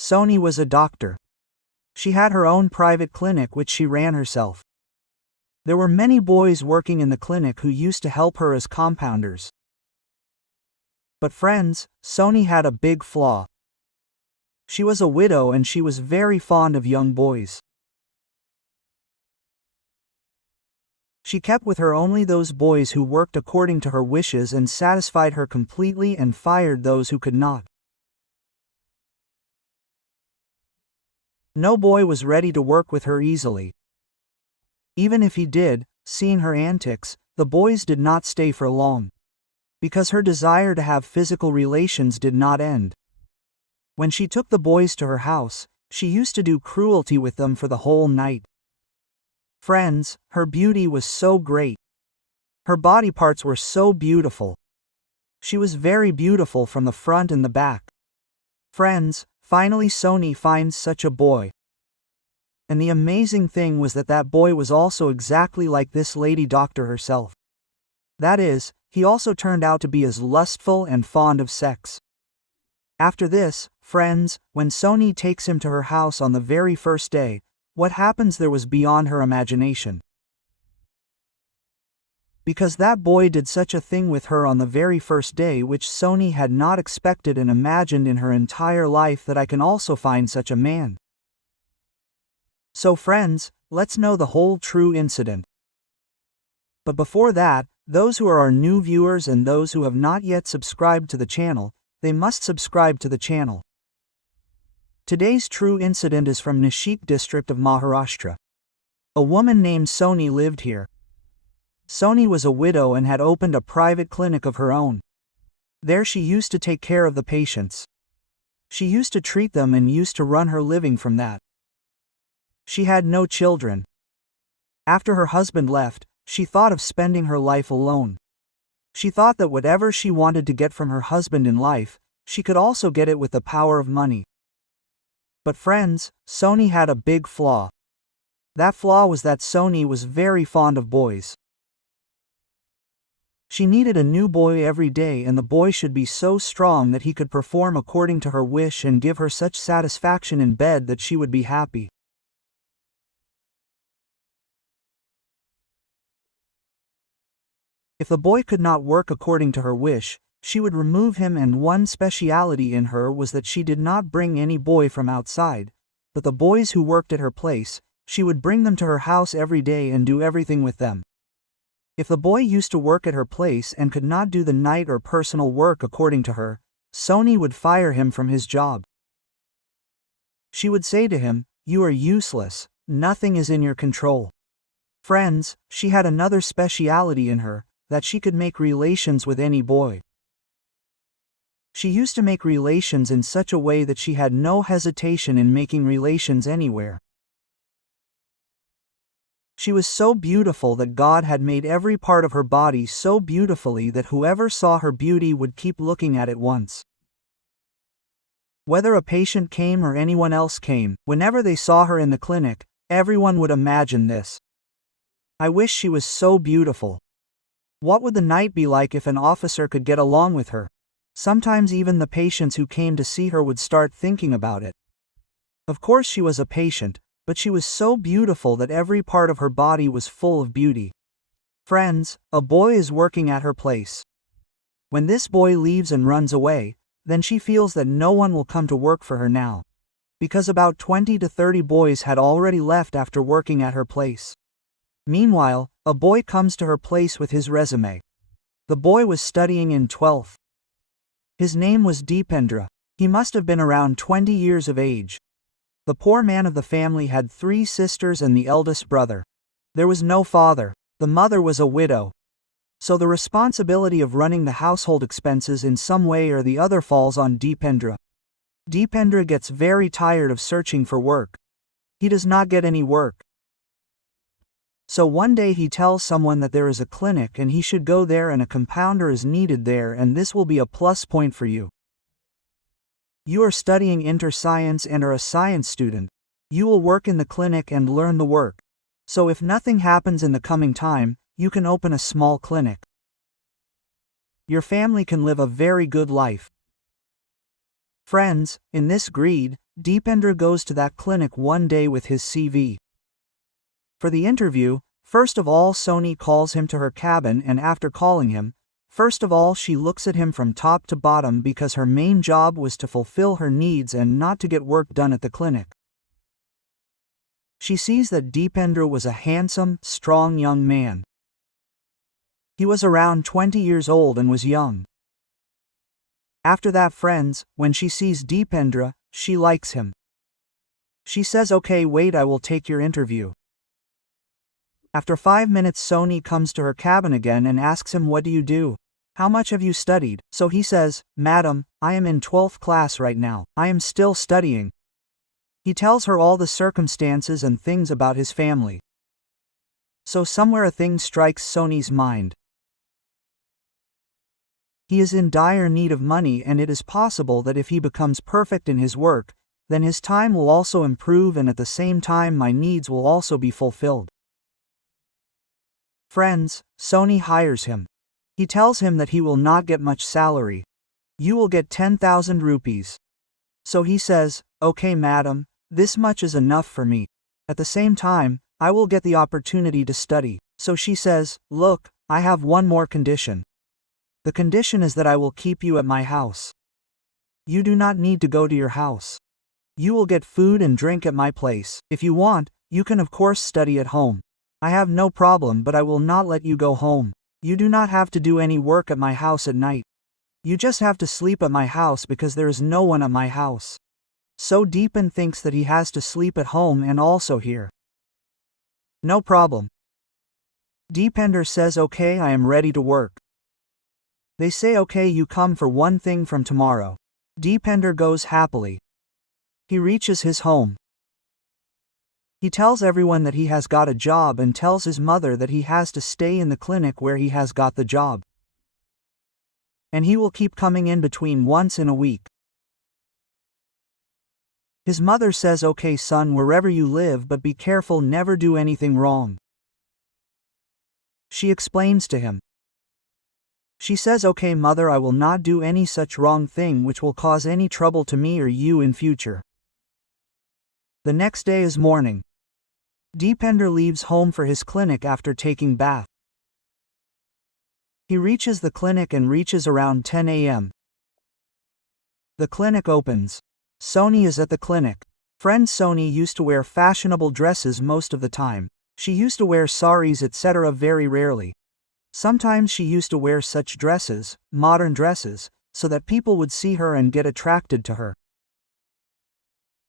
Sony was a doctor. She had her own private clinic which she ran herself. There were many boys working in the clinic who used to help her as compounders. But friends, Sony had a big flaw. She was a widow and she was very fond of young boys. She kept with her only those boys who worked according to her wishes and satisfied her completely and fired those who could not. No boy was ready to work with her easily. Even if he did, seeing her antics, the boys did not stay for long. Because her desire to have physical relations did not end. When she took the boys to her house, she used to do cruelty with them for the whole night. Friends, her beauty was so great. Her body parts were so beautiful. She was very beautiful from the front and the back. Friends, finally Sony finds such a boy. And the amazing thing was that that boy was also exactly like this lady doctor herself. That is, he also turned out to be as lustful and fond of sex. After this, friends, when Sony takes him to her house on the very first day, what happens there was beyond her imagination. Because that boy did such a thing with her on the very first day which Sony had not expected and imagined in her entire life that I can also find such a man. So friends, let's know the whole true incident. But before that, those who are our new viewers and those who have not yet subscribed to the channel, they must subscribe to the channel. Today's true incident is from Nashik district of Maharashtra. A woman named Sony lived here. Sony was a widow and had opened a private clinic of her own. There she used to take care of the patients. She used to treat them and used to run her living from that. She had no children. After her husband left, she thought of spending her life alone. She thought that whatever she wanted to get from her husband in life, she could also get it with the power of money. But friends, Sony had a big flaw. That flaw was that Sony was very fond of boys. She needed a new boy every day and the boy should be so strong that he could perform according to her wish and give her such satisfaction in bed that she would be happy. If the boy could not work according to her wish, she would remove him, and one speciality in her was that she did not bring any boy from outside, but the boys who worked at her place, she would bring them to her house every day and do everything with them. If the boy used to work at her place and could not do the night or personal work according to her, Sony would fire him from his job. She would say to him, "You are useless, nothing is in your control." Friends, she had another speciality in her, that she could make relations with any boy. She used to make relations in such a way that she had no hesitation in making relations anywhere. She was so beautiful that God had made every part of her body so beautifully that whoever saw her beauty would keep looking at it once. Whether a patient came or anyone else came, whenever they saw her in the clinic, everyone would imagine this. I wish she was so beautiful. What would the night be like if an officer could get along with her? Sometimes even the patients who came to see her would start thinking about it. Of course she was a patient, but she was so beautiful that every part of her body was full of beauty. Friends, a boy is working at her place. When this boy leaves and runs away, then she feels that no one will come to work for her now. Because about 20 to 30 boys had already left after working at her place. Meanwhile, a boy comes to her place with his resume. The boy was studying in 12th. His name was Deependra. He must have been around 20 years of age. The poor man of the family had 3 sisters and the eldest brother. There was no father. The mother was a widow. So the responsibility of running the household expenses in some way or the other falls on Deependra. Deependra gets very tired of searching for work. He does not get any work. So one day he tells someone that there is a clinic and he should go there and a compounder is needed there, and this will be a plus point for you. You are studying inter-science and are a science student. You will work in the clinic and learn the work. So if nothing happens in the coming time, you can open a small clinic. Your family can live a very good life. Friends, in this greed, Deependra goes to that clinic one day with his CV. For the interview, first of all Sony calls him to her cabin, and after calling him, first of all she looks at him from top to bottom because her main job was to fulfill her needs and not to get work done at the clinic. She sees that Deependra was a handsome, strong young man. He was around 20 years old and was young. After that, friends, when she sees Deependra, she likes him. She says, "Okay, wait, I will take your interview." After 5 minutes Sony comes to her cabin again and asks him, "What do you do? How much have you studied?" So he says, "Madam, I am in 12th class right now. I am still studying." He tells her all the circumstances and things about his family. So somewhere a thing strikes Sony's mind. He is in dire need of money, and it is possible that if he becomes perfect in his work, then his time will also improve, and at the same time my needs will also be fulfilled. Friends, Sony hires him. He tells him that he will not get much salary. "You will get 10,000 rupees. So he says, "Okay, madam, this much is enough for me. At the same time, I will get the opportunity to study." So she says, "Look, I have one more condition. The condition is that I will keep you at my house. You do not need to go to your house. You will get food and drink at my place. If you want, you can of course study at home. I have no problem, but I will not let you go home. You do not have to do any work at my house at night. You just have to sleep at my house because there is no one at my house." So Deepan thinks that he has to sleep at home and also here. No problem. Deepender says, "Okay, I am ready to work." They say, "Okay, you come for one thing from tomorrow." Deepender goes happily. He reaches his home. He tells everyone that he has got a job and tells his mother that he has to stay in the clinic where he has got the job. And he will keep coming in between once in a week. His mother says, "Okay son, wherever you live, but be careful, never do anything wrong." She explains to him. She says, "Okay mother, I will not do any such wrong thing which will cause any trouble to me or you in future." The next day is morning. Deepender leaves home for his clinic after taking bath. He reaches the clinic and reaches around 10 a.m. The clinic opens. Sony is at the clinic. Friend Sony used to wear fashionable dresses most of the time. She used to wear saris etc. very rarely. Sometimes she used to wear such dresses, modern dresses, so that people would see her and get attracted to her.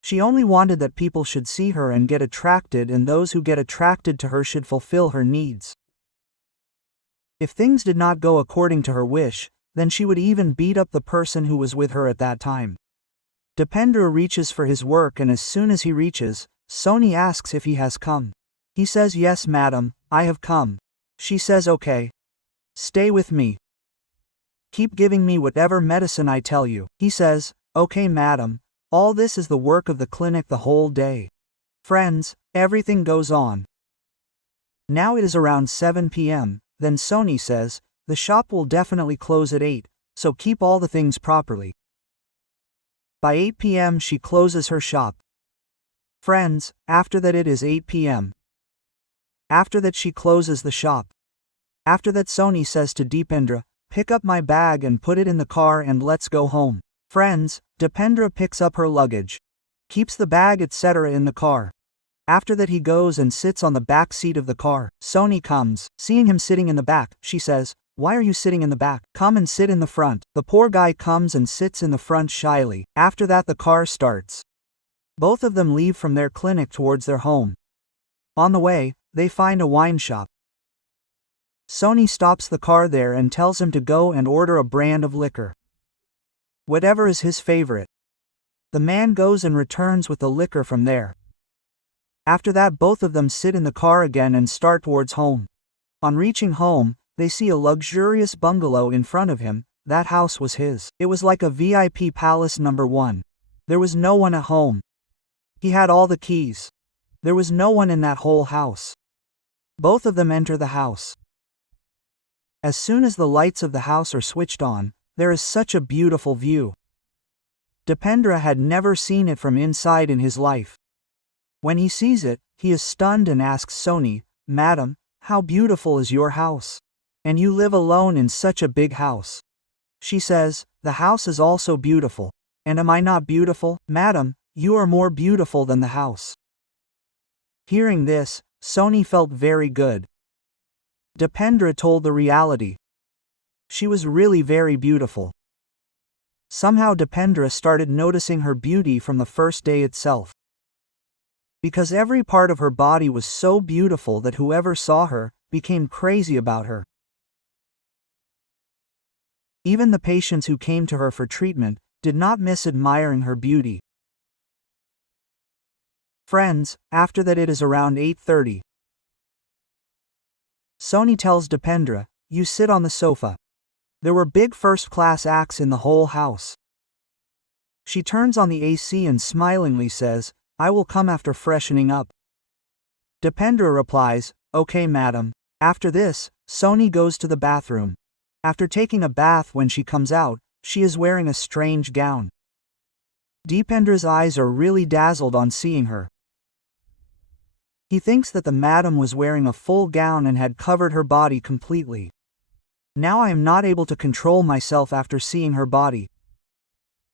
She only wanted that people should see her and get attracted, and those who get attracted to her should fulfill her needs. If things did not go according to her wish, then she would even beat up the person who was with her at that time. Deepender reaches for his work, and as soon as he reaches, Sony asks if he has come. He says, "Yes madam, I have come." She says, "Okay. Stay with me. Keep giving me whatever medicine I tell you." He says, "Okay madam, all this is the work of the clinic the whole day." Friends, everything goes on. Now it is around 7 p.m, then Sony says, "The shop will definitely close at 8, so keep all the things properly." By 8 p.m. she closes her shop. Friends, after that it is 8 p.m. After that she closes the shop. After that Sony says to Deependra, "Pick up my bag and put it in the car and let's go home." Friends, Deependra picks up her luggage, keeps the bag etc. in the car. After that he goes and sits on the back seat of the car. Sony comes, seeing him sitting in the back, she says, "Why are you sitting in the back? Come and sit in the front." The poor guy comes and sits in the front shyly. After that the car starts. Both of them leave from their clinic towards their home. On the way, they find a wine shop. Sony stops the car there and tells him to go and order a brand of liquor. Whatever is his favorite. The man goes and returns with the liquor from there. After that both of them sit in the car again and start towards home. On reaching home, they see a luxurious bungalow in front of him. That house was his. It was like a VIP palace number 1. There was no one at home. He had all the keys. There was no one in that whole house. Both of them enter the house. As soon as the lights of the house are switched on, there is such a beautiful view. Dipendra had never seen it from inside in his life. When he sees it, he is stunned and asks Soni, "Madam, how beautiful is your house? And you live alone in such a big house." She says, "The house is also beautiful. And am I not beautiful? Madam, you are more beautiful than the house." Hearing this, Soni felt very good. Dipendra told the reality. She was really very beautiful. Somehow Dipendra started noticing her beauty from the first day itself. Because every part of her body was so beautiful that whoever saw her became crazy about her. Even the patients who came to her for treatment did not miss admiring her beauty. Friends, after that it is around 8:30. Soni tells Dipendra, "You sit on the sofa." There were big first-class acts in the whole house. She turns on the AC and smilingly says, "I will come after freshening up." Dipendra replies, "Okay madam." After this, Soni goes to the bathroom. After taking a bath, when she comes out, she is wearing a strange gown. Dipendra's eyes are really dazzled on seeing her. He thinks that the madam was wearing a full gown and had covered her body completely. Now I am not able to control myself after seeing her body.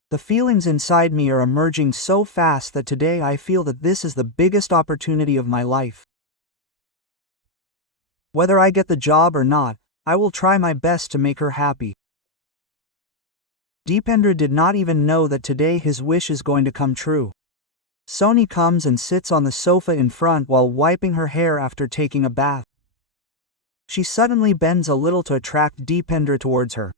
The feelings inside me are emerging so fast that today I feel that this is the biggest opportunity of my life. Whether I get the job or not, I will try my best to make her happy. Dipendra did not even know that today his wish is going to come true. Soni comes and sits on the sofa in front while wiping her hair after taking a bath. She suddenly bends a little to attract Dipendra towards her.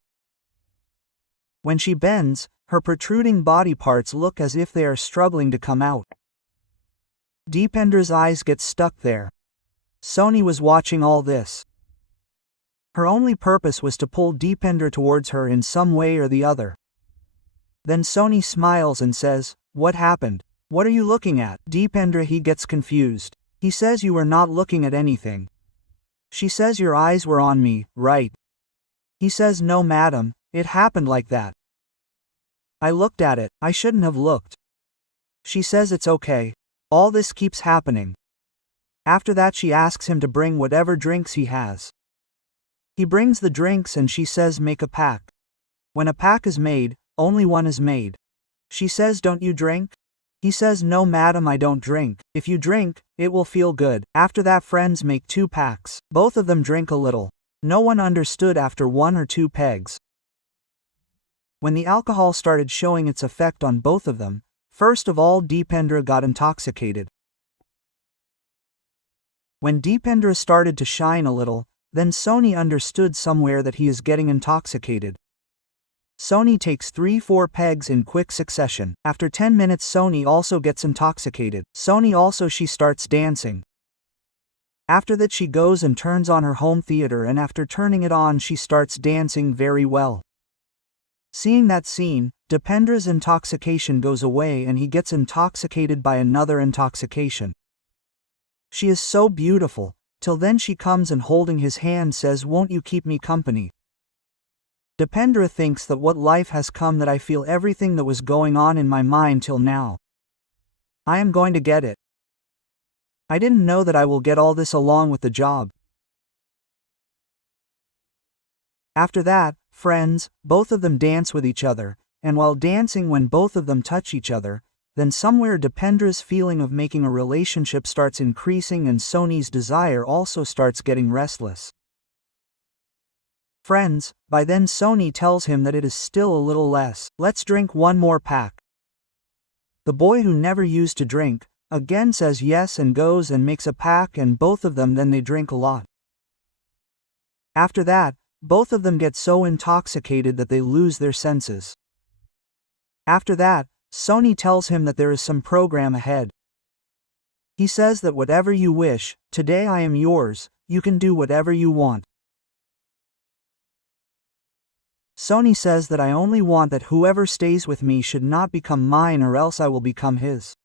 When she bends, her protruding body parts look as if they are struggling to come out. Dipendra's eyes get stuck there. Soni was watching all this. Her only purpose was to pull Dipendra towards her in some way or the other. Then Soni smiles and says, "What happened? What are you looking at?" Dipendra he gets confused. He says, "You were not looking at anything." She says, "Your eyes were on me, right?" He says, "No madam, it happened like that. I looked at it, I shouldn't have looked." She says, "It's okay. All this keeps happening." After that she asks him to bring whatever drinks he has. He brings the drinks and she says, "Make a pack." When a pack is made, only one is made. She says, "Don't you drink?" He says, "No madam, I don't drink. If you drink, it will feel good." After that friends make 2 packs. Both of them drink a little. No one understood after 1 or 2 pegs. When the alcohol started showing its effect on both of them, first of all Dipendra got intoxicated. When Dipendra started to shine a little, then Soni understood somewhere that he is getting intoxicated. Soni takes 3-4 pegs in quick succession. After 10 minutes Soni also gets intoxicated. Soni also she starts dancing. After that she goes and turns on her home theater, and after turning it on she starts dancing very well. Seeing that scene, Dipendra's intoxication goes away and he gets intoxicated by another intoxication. She is so beautiful, till then she comes and holding his hand says, "Won't you keep me company?" Dipendra thinks that what life has come, that I feel everything that was going on in my mind till now. I am going to get it. I didn't know that I will get all this along with the job. After that, friends, both of them dance with each other, and while dancing when both of them touch each other, then somewhere Dipendra's feeling of making a relationship starts increasing and Soni's desire also starts getting restless. Friends, by then Soni tells him that it is still a little less. "Let's drink 1 more pack." The boy who never used to drink, again says yes and goes and makes a pack, and both of them then they drink a lot. After that, both of them get so intoxicated that they lose their senses. After that, Soni tells him that there is some program ahead. He says that whatever you wish, today I am yours, you can do whatever you want. Soni says that I only want that whoever stays with me should not become mine, or else I will become his.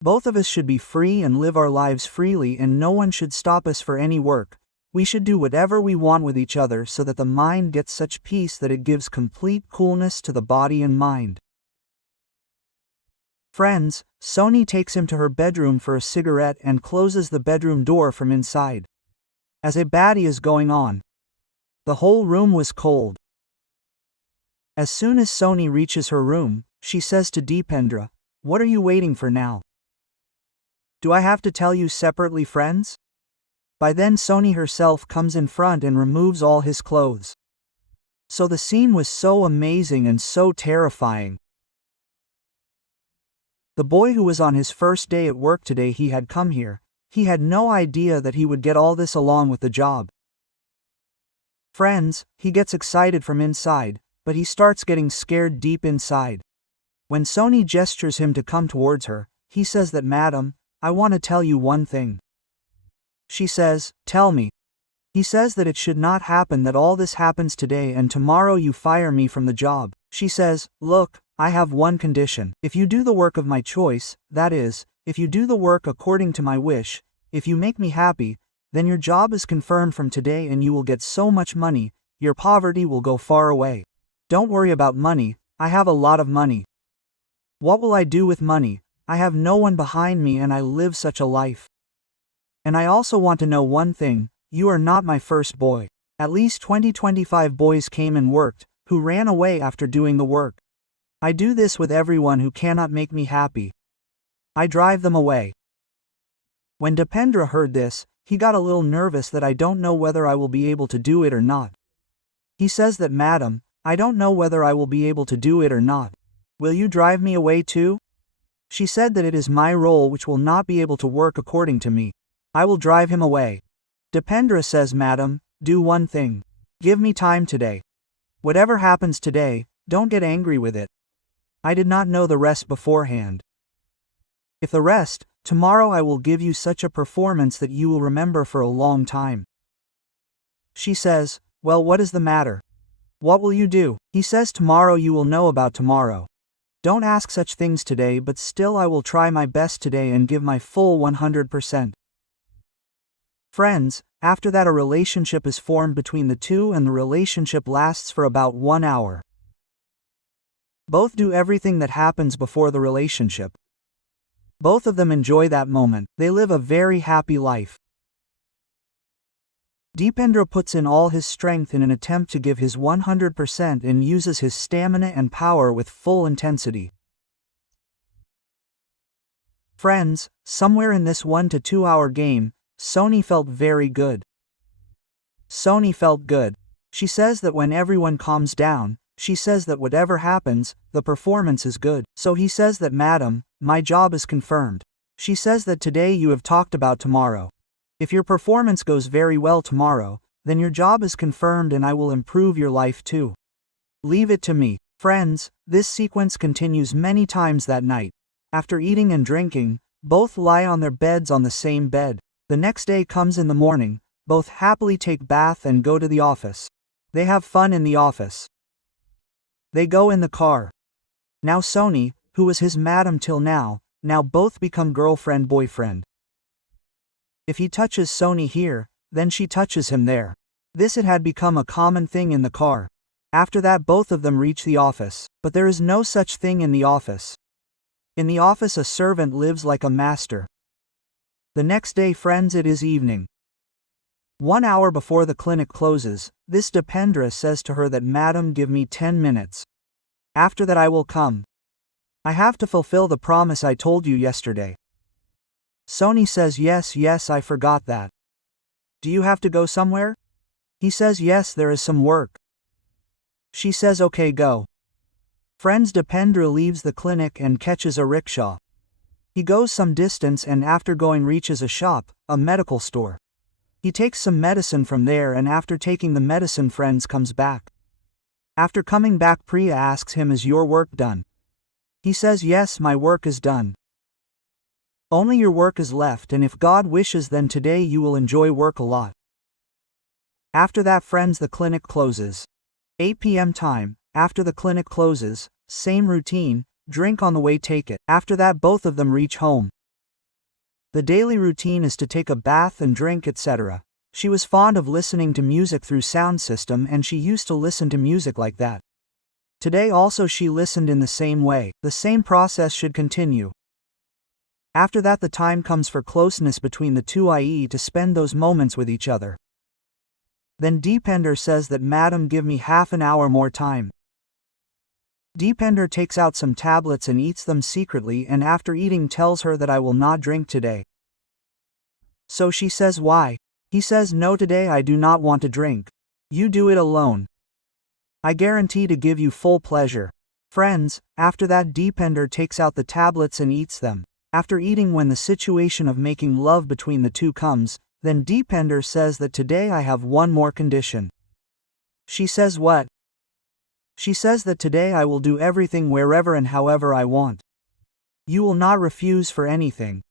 Both of us should be free and live our lives freely, and no one should stop us for any work. We should do whatever we want with each other so that the mind gets such peace that it gives complete coolness to the body and mind. Friends, Sony takes him to her bedroom for a cigarette and closes the bedroom door from inside. As a baddie is going on. The whole room was cold. As soon as Sony reaches her room, she says to Deependra, "What are you waiting for now? Do I have to tell you separately, friends?" By then Sony herself comes in front and removes all his clothes. So the scene was so amazing and so terrifying. The boy who was on his first day at work today, he had come here. He had no idea that he would get all this along with the job. Friends, he gets excited from inside, but he starts getting scared deep inside. When Sony gestures him to come towards her, he says that, "Madam, I want to tell you one thing." She says, "Tell me." He says that it should not happen, that all this happens today and tomorrow you fire me from the job. She says, "Look, I have one condition. If you do the work of my choice, that is, if you do the work according to my wish, if you make me happy, then your job is confirmed from today and you will get so much money, your poverty will go far away. Don't worry about money, I have a lot of money. What will I do with money? I have no one behind me and I live such a life. And I also want to know one thing, you are not my first boy. At least 20-25 boys came and worked, who ran away after doing the work. I do this with everyone who cannot make me happy. I drive them away." When Deependra heard this, he got a little nervous that, "I don't know whether I will be able to do it or not." He says that, "Madam, I don't know whether I will be able to do it or not. Will you drive me away too?" She said that, "It is my role which will not be able to work according to me. I will drive him away." Deependra says, "Madam, do one thing. Give me time today. Whatever happens today, don't get angry with it. I did not know the rest beforehand. If the rest, tomorrow I will give you such a performance that you will remember for a long time." She says, "Well, what is the matter? What will you do?" He says, "Tomorrow you will know about tomorrow. Don't ask such things today, but still I will try my best today and give my full 100%. Friends, after that a relationship is formed between the two and the relationship lasts for about 1 hour. Both do everything that happens before the relationship. Both of them enjoy that moment, they live a very happy life. Deependra puts in all his strength in an attempt to give his 100% and uses his stamina and power with full intensity. Friends, somewhere in this 1 to 2 hour game, Sony felt very good. Sony felt good. She says that when everyone calms down, she says that whatever happens, the performance is good. So he says that, "Madam, my job is confirmed." She says that, "Today you have talked about tomorrow. If your performance goes very well tomorrow, then your job is confirmed and I will improve your life too. Leave it to me." Friends, this sequence continues many times that night. After eating and drinking, both lie on their beds on the same bed. The next day comes in the morning, both happily take bath and go to the office. They have fun in the office. They go in the car. Now Sony, who was his madam till now both become girlfriend-boyfriend. If he touches Sony here, then she touches him there. This it had become a common thing in the car. After that both of them reach the office, but there is no such thing in the office. In the office a servant lives like a master. The next day, friends, it is evening. 1 hour before the clinic closes, this Deependra says to her that, "Madam, give me 10 minutes. After that I will come. I have to fulfill the promise I told you yesterday." Sony says, Yes, I forgot that. Do you have to go somewhere?" He says, "Yes, there is some work." She says, "Okay, go." Friends, Deependra leaves the clinic and catches a rickshaw. He goes some distance and after going reaches a shop, a medical store. He takes some medicine from there and after taking the medicine, friends, comes back. After coming back, Priya asks him, "Is your work done?" He says, "Yes, my work is done. Only your work is left, and if God wishes then today you will enjoy work a lot." After that, friends, the clinic closes. 8 p.m. time, after the clinic closes, same routine, drink on the way, take it. After that both of them reach home. The daily routine is to take a bath and drink, etc. She was fond of listening to music through sound system and she used to listen to music like that. Today also she listened in the same way. The same process should continue. After that the time comes for closeness between the two, i.e. to spend those moments with each other. Then Deepender says that madam, give me half an hour more time. Deepender takes out some tablets and eats them secretly and after eating tells her that I will not drink today. So she says why? He says no, today I do not want to drink. You do it alone. I guarantee to give you full pleasure. Friends, after that Deepender takes out the tablets and eats them. After eating, when the situation of making love between the two comes, then Deepender says that today I have one more condition. She says what? She says that today I will do everything wherever and however I want. You will not refuse for anything.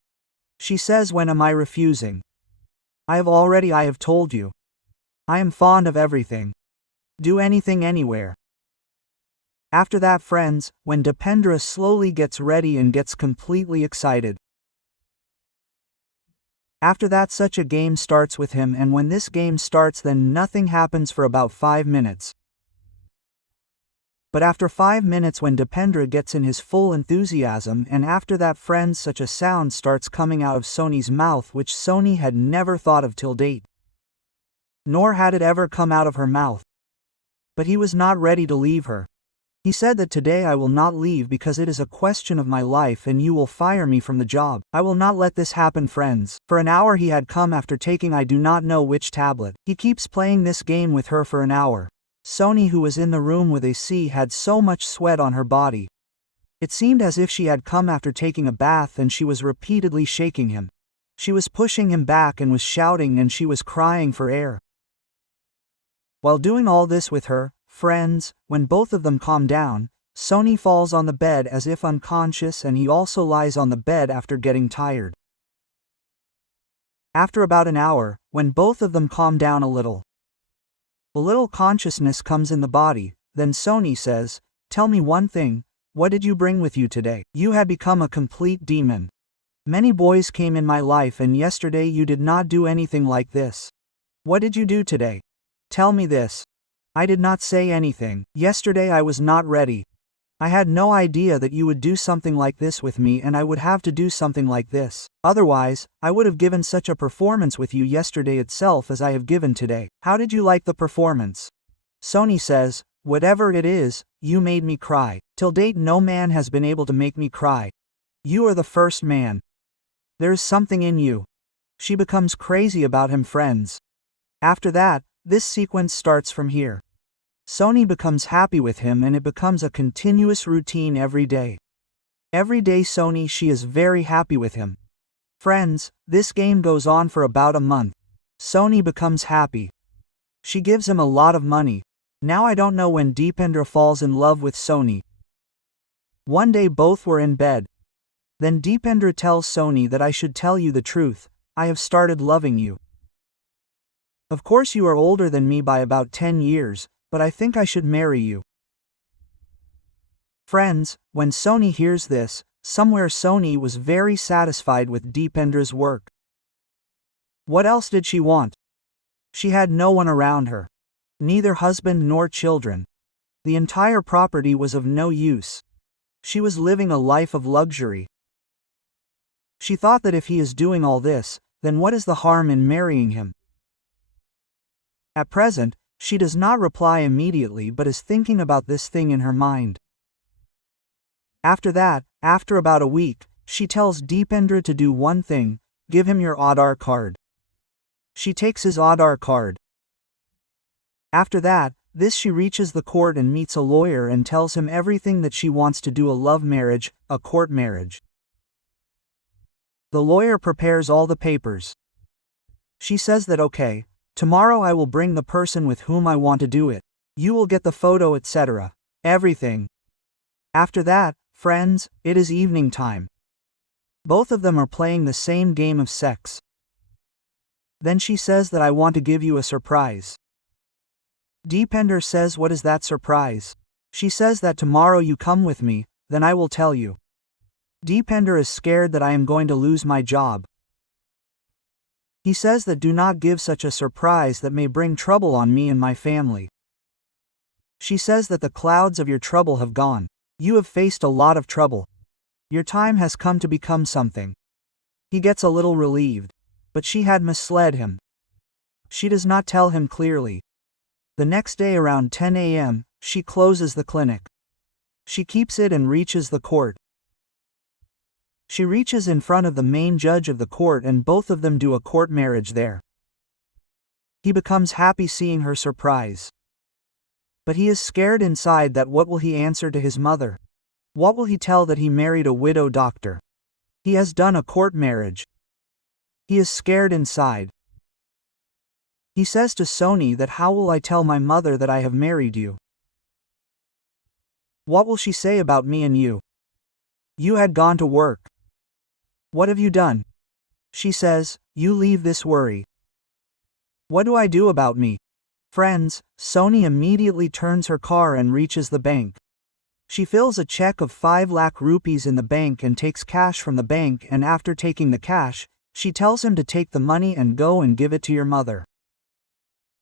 She says, when am I refusing? I have told you. I am fond of everything. Do anything anywhere. After that, friends, when Deependra slowly gets ready and gets completely excited. After that such a game starts with him, and when this game starts then nothing happens for about 5 minutes. But after 5 minutes when Deependra gets in his full enthusiasm, and after that, friends, such a sound starts coming out of Soni's mouth which Soni had never thought of till date. Nor had it ever come out of her mouth. But he was not ready to leave her. He said that today I will not leave because it is a question of my life and you will fire me from the job. I will not let this happen, friends. For an hour he had come after taking I do not know which tablet. He keeps playing this game with her for an hour. Soni, who was in the room with AC, had so much sweat on her body. It seemed as if she had come after taking a bath and she was repeatedly shaking him. She was pushing him back and was shouting and she was crying for air. While doing all this with her, friends, when both of them calm down, Soni falls on the bed as if unconscious and he also lies on the bed after getting tired. After about an hour, when both of them calm down a little consciousness comes in the body, then Soni says, tell me one thing, what did you bring with you today? You had become a complete demon. Many boys came in my life and yesterday you did not do anything like this. What did you do today? Tell me this. I did not say anything. Yesterday I was not ready. I had no idea that you would do something like this with me and I would have to do something like this. Otherwise, I would have given such a performance with you yesterday itself as I have given today. How did you like the performance? Soni says, whatever it is, you made me cry. Till date no man has been able to make me cry. You are the first man. There is something in you. She becomes crazy about him, friends. After that, this sequence starts from here. Soni becomes happy with him and it becomes a continuous routine every day. Every day Soni, she is very happy with him. Friends, this game goes on for about a month. Soni becomes happy. She gives him a lot of money. Now I don't know when Deependra falls in love with Soni. One day both were in bed. Then Deependra tells Soni that I should tell you the truth, I have started loving you. Of course you are older than me by about 10 years, but I think I should marry you. Friends, when Soni hears this, somewhere Soni was very satisfied with Deependra's work. What else did she want? She had no one around her. Neither husband nor children. The entire property was of no use. She was living a life of luxury. She thought that if he is doing all this, then what is the harm in marrying him? At present, she does not reply immediately but is thinking about this thing in her mind. After that, after about a week, she tells Deependra to do one thing, give him your Aadhaar card. She takes his Aadhaar card. After that, she reaches the court and meets a lawyer and tells him everything that she wants to do, a love marriage, a court marriage. The lawyer prepares all the papers. She says that okay, tomorrow I will bring the person with whom I want to do it. You will get the photo, etc. Everything. After that, friends, it is evening time. Both of them are playing the same game of sex. Then she says that I want to give you a surprise. Deepender says, what is that surprise? She says that tomorrow you come with me, then I will tell you. Deepender is scared that I am going to lose my job. He says that do not give such a surprise that may bring trouble on me and my family. She says that the clouds of your trouble have gone. You have faced a lot of trouble. Your time has come to become something. He gets a little relieved. But she had misled him. She does not tell him clearly. The next day around 10 a.m., she closes the clinic. She keeps it and reaches the court. She reaches in front of the main judge of the court and both of them do a court marriage there. He becomes happy seeing her surprise. But he is scared inside that what will he answer to his mother? What will he tell that he married a widow doctor? He has done a court marriage. He is scared inside. He says to Sony that how will I tell my mother that I have married you? What will she say about me and you? You had gone to work. What have you done? She says, you leave this worry. What do I do about me? Friends, Sony immediately turns her car and reaches the bank. She fills a check of 5 lakh rupees in the bank and takes cash from the bank, and after taking the cash, she tells him to take the money and go and give it to your mother.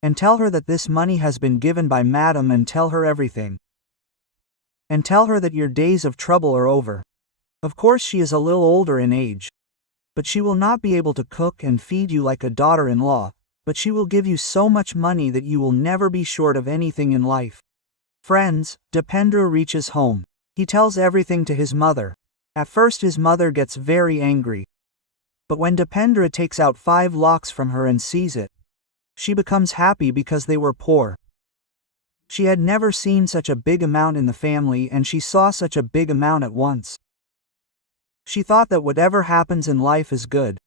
And tell her that this money has been given by madam and tell her everything. And tell her that your days of trouble are over. Of course she is a little older in age. But she will not be able to cook and feed you like a daughter-in-law, but she will give you so much money that you will never be short of anything in life. Friends, Dipendra reaches home. He tells everything to his mother. At first his mother gets very angry. But when Dipendra takes out 5 lakhs from her and sees it, she becomes happy because they were poor. She had never seen such a big amount in the family and she saw such a big amount at once. She thought that whatever happens in life is good.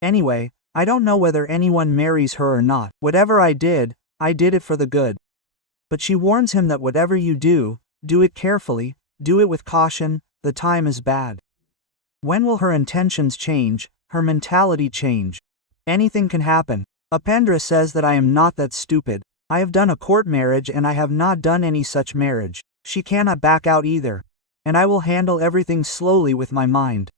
Anyway, I don't know whether anyone marries her or not. Whatever I did it for the good. But she warns him that whatever you do it carefully, do it with caution, the time is bad. When will her intentions change, her mentality change? Anything can happen. Upendra says that I am not that stupid. I have done a court marriage and I have not done any such marriage. She cannot back out either. And I will handle everything slowly with my mind.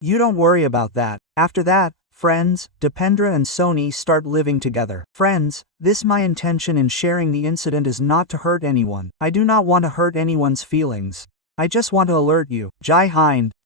You don't worry about that. After that, friends, Dipendra and Sony start living together. Friends, this my intention in sharing the incident is not to hurt anyone. I do not want to hurt anyone's feelings. I just want to alert you. Jai Hind.